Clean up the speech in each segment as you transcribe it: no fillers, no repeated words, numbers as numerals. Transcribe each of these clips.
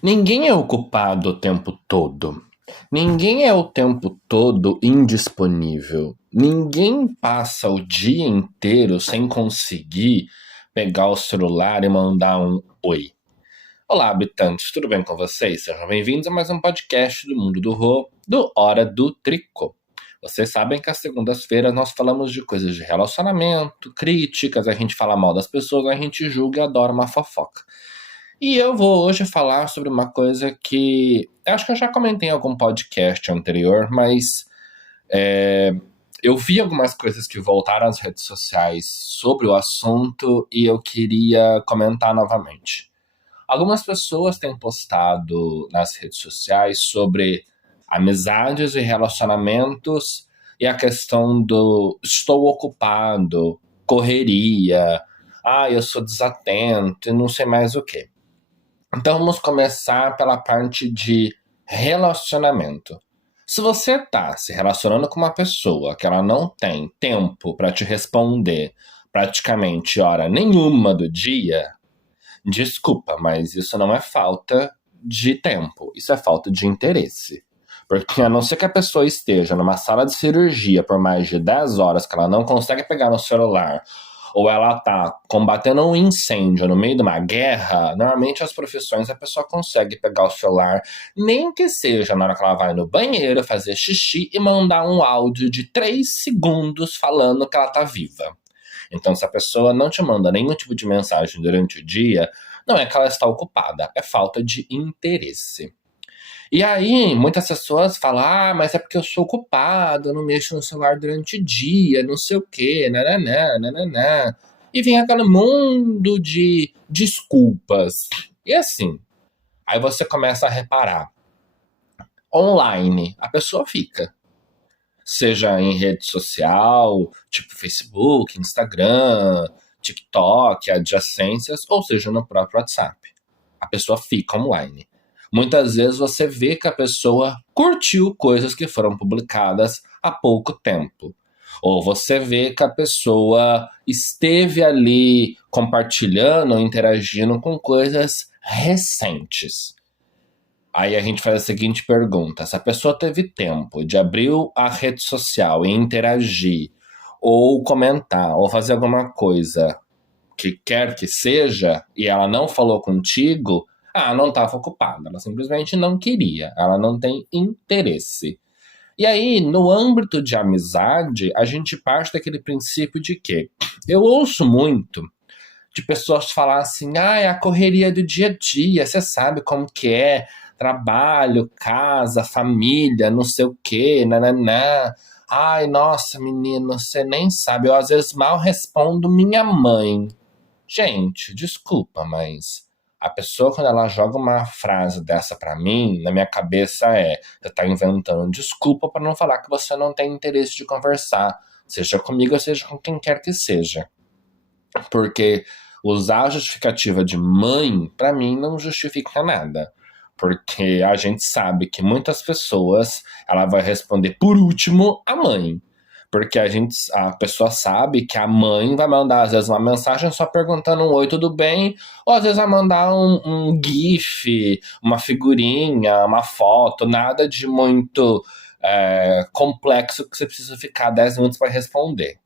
Ninguém é ocupado o tempo todo. Ninguém é o tempo todo indisponível. Ninguém passa o dia inteiro sem conseguir pegar o celular e mandar um oi. Olá, habitantes, tudo bem com vocês? Sejam bem-vindos a mais um podcast do Mundo do Rô, do Hora do Tricô. Vocês sabem que às segundas-feiras nós falamos de coisas de relacionamento, críticas, a gente fala mal das pessoas, a gente julga e adora uma fofoca. E eu vou hoje falar sobre uma coisa que eu acho que eu já comentei em algum podcast anterior, mas eu vi algumas coisas que voltaram às redes sociais sobre o assunto e eu queria comentar novamente. Algumas pessoas têm postado nas redes sociais sobre amizades e relacionamentos e a questão do estou ocupado, correria, eu sou desatento e não sei mais o que. Então vamos começar pela parte de relacionamento. Se você tá se relacionando com uma pessoa que ela não tem tempo para te responder praticamente hora nenhuma do dia, desculpa, mas isso não é falta de tempo, isso é falta de interesse. Porque a não ser que a pessoa esteja numa sala de cirurgia por mais de 10 horas que ela não consegue pegar no celular, ou ela tá combatendo um incêndio no meio de uma guerra, normalmente as profissões a pessoa consegue pegar o celular, nem que seja na hora que ela vai no banheiro fazer xixi e mandar um áudio de 3 segundos falando que ela tá viva. Então, se a pessoa não te manda nenhum tipo de mensagem durante o dia, não é que ela está ocupada, é falta de interesse. E aí, muitas pessoas falam, mas é porque eu sou ocupado, eu não mexo no celular durante o dia, não sei o quê, nananá, nananá. E vem aquele mundo de desculpas. E assim, aí você começa a reparar. Online, a pessoa fica. Seja em rede social, tipo Facebook, Instagram, TikTok, adjacências, ou seja no próprio WhatsApp. A pessoa fica online. Muitas vezes você vê que a pessoa curtiu coisas que foram publicadas há pouco tempo. Ou você vê que a pessoa esteve ali compartilhando, interagindo com coisas recentes. Aí a gente faz a seguinte pergunta: se a pessoa teve tempo de abrir a rede social e interagir, ou comentar, ou fazer alguma coisa que quer que seja, e ela não falou contigo, não estava ocupada, ela simplesmente não queria, ela não tem interesse. E aí, no âmbito de amizade, a gente parte daquele princípio de que eu ouço muito de pessoas falar assim, é a correria do dia a dia, você sabe como que é, trabalho, casa, família, não sei o que, nananá. Ai, nossa, menino, você nem sabe, eu às vezes mal respondo minha mãe. Gente, desculpa, mas a pessoa, quando ela joga uma frase dessa pra mim, na minha cabeça você tá inventando desculpa pra não falar que você não tem interesse de conversar, seja comigo ou seja com quem quer que seja. Porque usar a justificativa de mãe, pra mim, não justifica nada. Porque a gente sabe que muitas pessoas, ela vai responder por último a mãe. Porque a pessoa sabe que a mãe vai mandar, às vezes, uma mensagem só perguntando um oi, tudo bem? Ou às vezes vai mandar um GIF, uma figurinha, uma foto, nada de muito complexo que você precisa ficar 10 minutos para responder.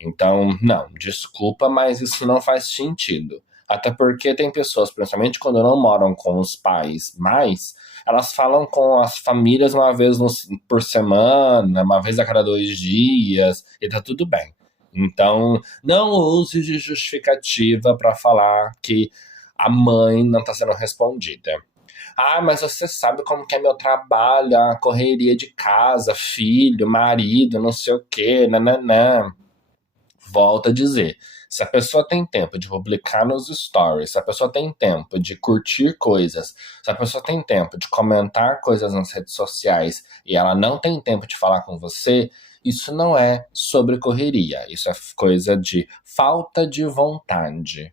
Então, não, desculpa, mas isso não faz sentido. Até porque tem pessoas, principalmente quando não moram com os pais mais, elas falam com as famílias uma vez por semana, uma vez a cada 2 dias, e tá tudo bem. Então, não use de justificativa para falar que a mãe não está sendo respondida. Mas você sabe como que é meu trabalho, a correria de casa, filho, marido, não sei o quê, nananã. Volto a dizer, se a pessoa tem tempo de publicar nos stories, se a pessoa tem tempo de curtir coisas, se a pessoa tem tempo de comentar coisas nas redes sociais e ela não tem tempo de falar com você, isso não é sobre correria, isso é coisa de falta de vontade.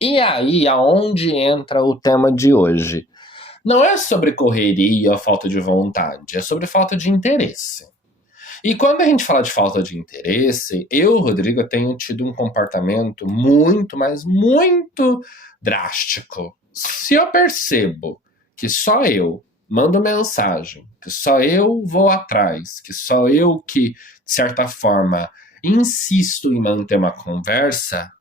E aí, aonde entra o tema de hoje? Não é sobre correria ou falta de vontade, é sobre falta de interesse. E quando a gente fala de falta de interesse, eu, Rodrigo, tenho tido um comportamento muito, mas muito drástico. Se eu percebo que só eu mando mensagem, que só eu vou atrás, que só eu que, de certa forma, insisto em manter uma conversa,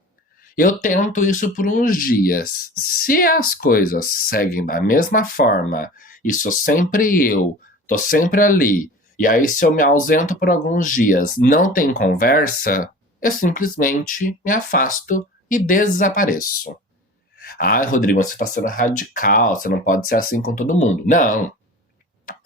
eu tento isso por uns dias. Se as coisas seguem da mesma forma, e sou sempre eu, tô sempre ali, e aí se eu me ausento por alguns dias, não tem conversa, eu simplesmente me afasto e desapareço. Ah, Rodrigo, você está sendo radical, você não pode ser assim com todo mundo. Não,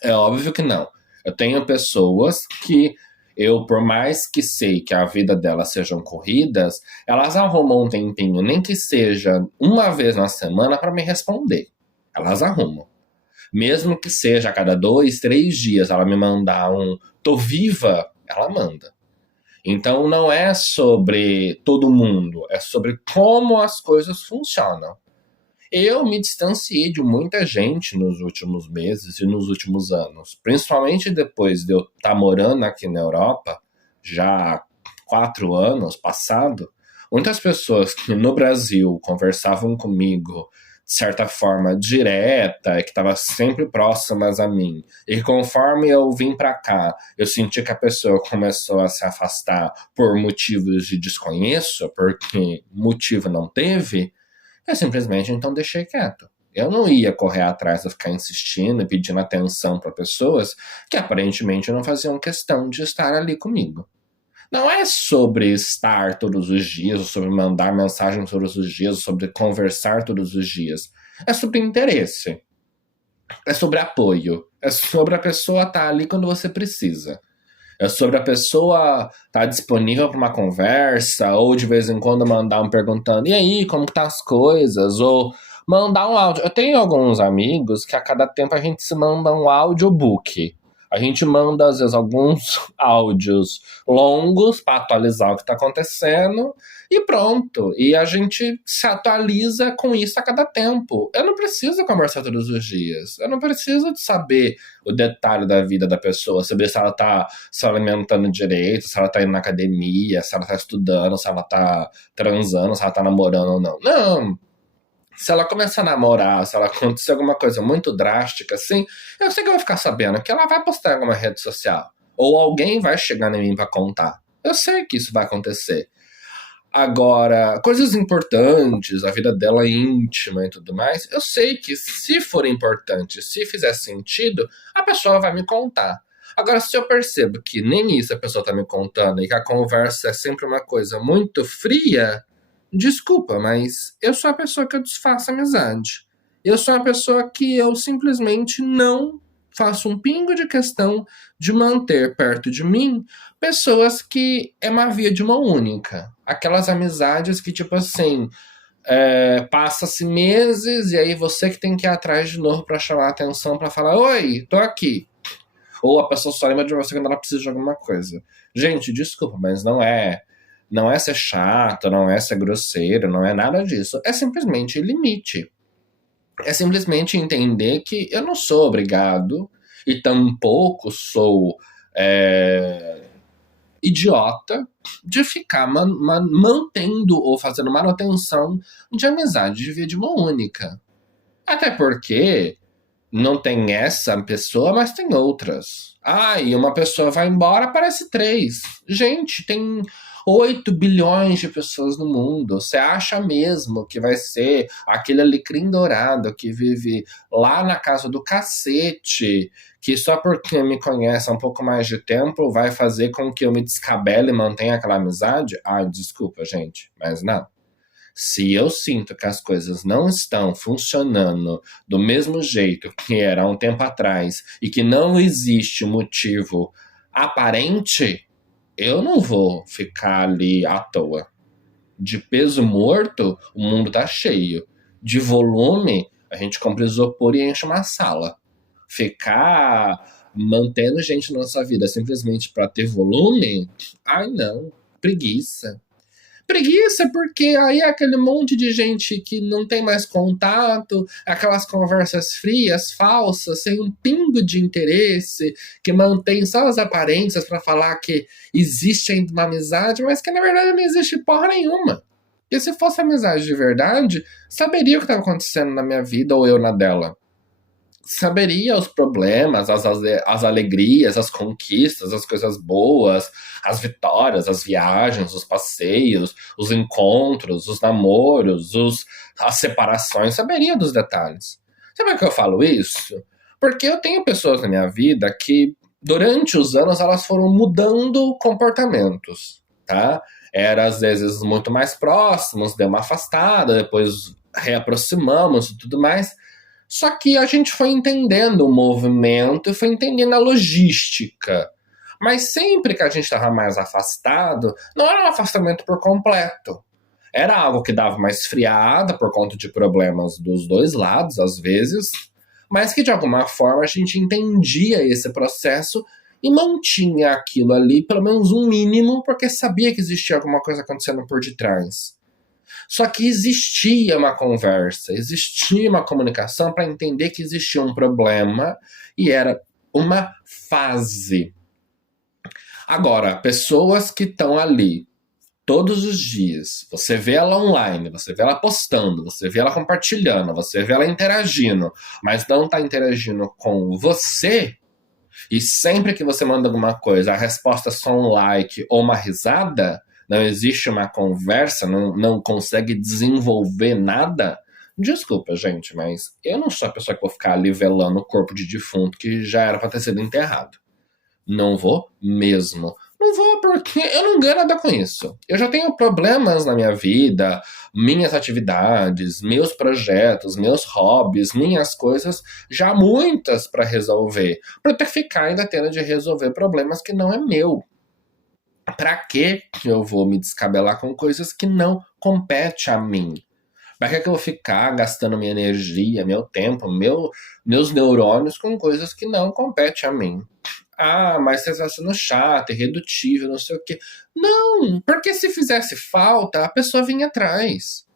é óbvio que não. Eu tenho pessoas que eu, por mais que sei que a vida delas sejam corridas, elas arrumam um tempinho, nem que seja uma vez na semana, para me responder. Elas arrumam. Mesmo que seja a cada 2, 3 dias, ela me mandar um tô viva, ela manda. Então não é sobre todo mundo, é sobre como as coisas funcionam. Eu me distanciei de muita gente nos últimos meses e nos últimos anos, principalmente depois de eu estar morando aqui na Europa, já há 4 anos passado. Muitas pessoas que no Brasil conversavam comigo de certa forma direta, que estavam sempre próximas a mim, e conforme eu vim para cá, eu senti que a pessoa começou a se afastar por motivos de desconheço, porque motivo não teve. Eu simplesmente então deixei quieto. Eu não ia correr atrás de ficar insistindo e pedindo atenção para pessoas que aparentemente não faziam questão de estar ali comigo. Não é sobre estar todos os dias, ou sobre mandar mensagem todos os dias, ou sobre conversar todos os dias. É sobre interesse. É sobre apoio. É sobre a pessoa estar ali quando você precisa. É sobre a pessoa estar disponível para uma conversa, ou de vez em quando mandar um perguntando, e aí, como que tá as coisas? Ou mandar um áudio. Eu tenho alguns amigos que a cada tempo a gente se manda um audiobook. A gente manda, às vezes, alguns áudios longos para atualizar o que está acontecendo e pronto. E a gente se atualiza com isso a cada tempo. Eu não preciso conversar todos os dias. Eu não preciso de saber o detalhe da vida da pessoa, saber se ela tá se alimentando direito, se ela tá indo na academia, se ela tá estudando, se ela tá transando, se ela tá namorando ou não. Não. Se ela começar a namorar, se ela acontecer alguma coisa muito drástica assim, eu sei que eu vou ficar sabendo que ela vai postar em alguma rede social. Ou alguém vai chegar em mim pra contar. Eu sei que isso vai acontecer. Agora, coisas importantes, a vida dela é íntima e tudo mais, eu sei que se for importante, se fizer sentido, a pessoa vai me contar. Agora, se eu percebo que nem isso a pessoa tá me contando e que a conversa é sempre uma coisa muito fria, desculpa, mas eu sou a pessoa que eu desfaço amizade. Eu sou a pessoa que eu simplesmente não faço um pingo de questão de manter perto de mim pessoas que é uma via de mão única. Aquelas amizades que, tipo assim, passa-se meses e aí você que tem que ir atrás de novo pra chamar a atenção, pra falar, oi, tô aqui. Ou a pessoa só lembra de você quando ela precisa de alguma coisa. Gente, desculpa, mas não é ser chato, não é ser grosseiro, não é nada disso. É simplesmente limite. É simplesmente entender que eu não sou obrigado e tampouco sou é, idiota de ficar mantendo ou fazendo manutenção de amizade de via de mão única. Até porque não tem essa pessoa, mas tem outras. Ah, e uma pessoa vai embora, aparece três. Gente, tem 8 bilhões de pessoas no mundo. Você acha mesmo que vai ser aquele alecrim dourado que vive lá na casa do cacete, que só porque me conhece há um pouco mais de tempo vai fazer com que eu me descabele e mantenha aquela amizade? Ah, desculpa, gente, mas não. Se eu sinto que as coisas não estão funcionando do mesmo jeito que era há um tempo atrás e que não existe motivo aparente, eu não vou ficar ali à toa. De peso morto, o mundo tá cheio. De volume, a gente compra isopor e enche uma sala. Ficar mantendo gente na nossa vida simplesmente para ter volume? Ai, não. Preguiça. Preguiça, porque aí é aquele monte de gente que não tem mais contato, aquelas conversas frias, falsas, sem um pingo de interesse, que mantém só as aparências para falar que existe ainda uma amizade, mas que na verdade não existe porra nenhuma. E se fosse amizade de verdade, saberia o que estava acontecendo na minha vida ou eu na dela. saberia os problemas, as alegrias, as conquistas, as coisas boas, as vitórias, as viagens, os passeios, os encontros, os namoros, as separações, saberia dos detalhes. Sabe por que eu falo isso? Porque eu tenho pessoas na minha vida que, durante os anos, elas foram mudando comportamentos, tá? Era, às vezes, muito mais próximos, deu uma afastada, depois reaproximamos e tudo mais. Só que a gente foi entendendo o movimento e foi entendendo a logística. Mas sempre que a gente estava mais afastado, não era um afastamento por completo. Era algo que dava uma esfriada por conta de problemas dos dois lados, às vezes, mas que de alguma forma a gente entendia esse processo e mantinha aquilo ali, pelo menos um mínimo, porque sabia que existia alguma coisa acontecendo por detrás. Só que existia uma conversa, existia uma comunicação para entender que existia um problema e era uma fase. Agora, pessoas que estão ali todos os dias, você vê ela online, você vê ela postando, você vê ela compartilhando, você vê ela interagindo, mas não está interagindo com você, e sempre que você manda alguma coisa, a resposta é só um like ou uma risada, não existe uma conversa, não consegue desenvolver nada. Desculpa, gente, mas eu não sou a pessoa que vou ficar ali velando o corpo de defunto que já era para ter sido enterrado. Não vou mesmo. Não vou porque eu não ganho nada com isso. Eu já tenho problemas na minha vida, minhas atividades, meus projetos, meus hobbies, minhas coisas, já muitas para resolver. Para eu ter que ficar ainda tendo de resolver problemas que não é meu. Para que eu vou me descabelar com coisas que não competem a mim? Para que eu vou ficar gastando minha energia, meu tempo, meus neurônios com coisas que não competem a mim? Ah, mas você está sendo chato, irredutível, não sei o quê. Não, porque se fizesse falta, a pessoa vinha atrás.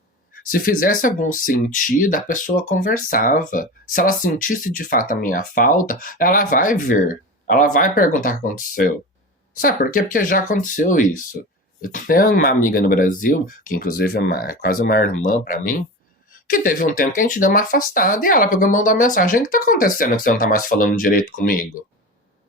Se fizesse algum sentido, a pessoa conversava. Se ela sentisse de fato a minha falta, ela vai ver. Ela vai perguntar o que aconteceu. Sabe por quê? Porque já aconteceu isso. Eu tenho uma amiga no Brasil, que inclusive é quase uma irmã pra mim, que teve um tempo que a gente deu uma afastada e ela pegou e mandou uma mensagem: o que tá acontecendo que você não tá mais falando direito comigo?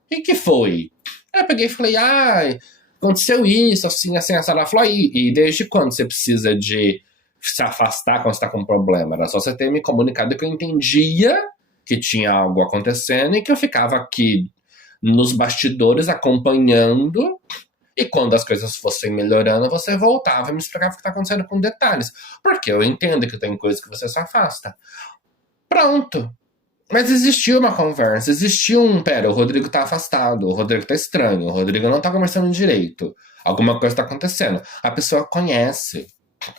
E que foi? Aí eu peguei e falei: ai, aconteceu isso, assim, assim, assim. Ela falou: e desde quando você precisa de se afastar quando você tá com um problema? Era só você ter me comunicado que eu entendia que tinha algo acontecendo e que eu ficava aqui nos bastidores acompanhando, e quando as coisas fossem melhorando, você voltava e me explicava o que está acontecendo com detalhes. Porque eu entendo que tem coisas que você se afasta. Pronto. Mas existiu uma conversa, existiu pera, o Rodrigo tá afastado, o Rodrigo tá estranho, o Rodrigo não tá conversando direito. Alguma coisa tá acontecendo. A pessoa conhece.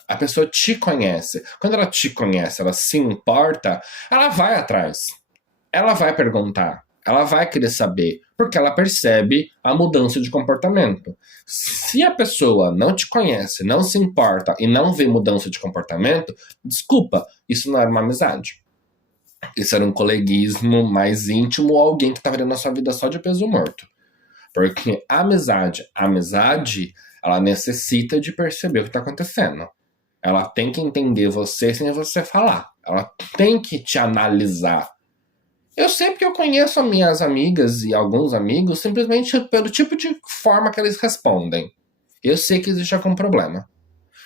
A pessoa te conhece. Quando ela te conhece, ela se importa, ela vai atrás. Ela vai perguntar. Ela vai querer saber, porque ela percebe a mudança de comportamento. Se a pessoa não te conhece, não se importa e não vê mudança de comportamento, desculpa, isso não era uma amizade. Isso era um coleguismo mais íntimo ou alguém que tá vendo a sua vida só de peso morto. Porque a amizade, ela necessita de perceber o que tá acontecendo. Ela tem que entender você sem você falar. Ela tem que te analisar. Eu sei porque eu conheço as minhas amigas e alguns amigos simplesmente pelo tipo de forma que eles respondem. Eu sei que existe algum problema.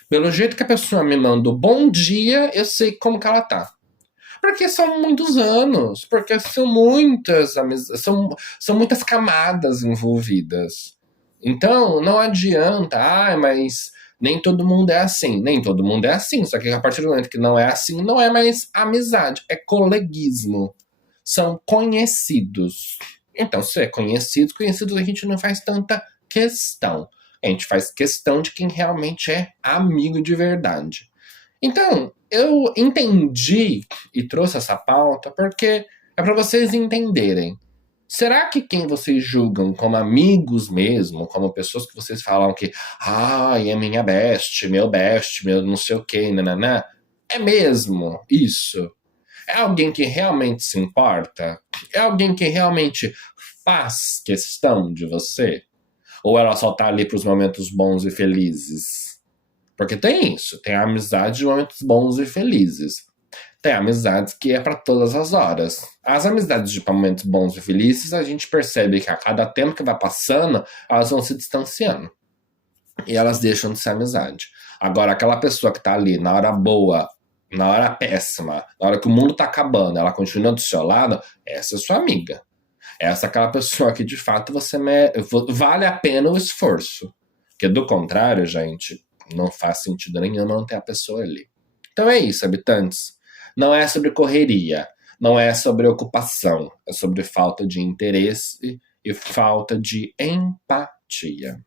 Pelo jeito que a pessoa me manda o bom dia, eu sei como que ela tá. Porque são muitos anos, porque são muitas são muitas camadas envolvidas. Então, não adianta, mas nem todo mundo é assim. Nem todo mundo é assim, só que a partir do momento que não é assim, não é mais amizade, é coleguismo. São conhecidos. Então, se é conhecidos a gente não faz tanta questão. A gente faz questão de quem realmente é amigo de verdade. Então, eu entendi e trouxe essa pauta porque é para vocês entenderem. Será que quem vocês julgam como amigos mesmo, como pessoas que vocês falam que é minha best, meu não sei o que, nananã, é mesmo isso? É alguém que realmente se importa? É alguém que realmente faz questão de você? Ou ela só tá ali pros momentos bons e felizes? Porque tem isso, tem a amizade de momentos bons e felizes. Tem amizades que é pra todas as horas. As amizades de momentos bons e felizes, a gente percebe que a cada tempo que vai passando, elas vão se distanciando. E elas deixam de ser amizade. Agora, aquela pessoa que tá ali na hora boa, na hora péssima, na hora que o mundo tá acabando, ela continua do seu lado, essa é sua amiga. Essa é aquela pessoa que de fato vale a pena o esforço. Porque do contrário, gente, não faz sentido nenhum não ter a pessoa ali. Então é isso, habitantes. Não é sobre correria, não é sobre ocupação, é sobre falta de interesse e falta de empatia.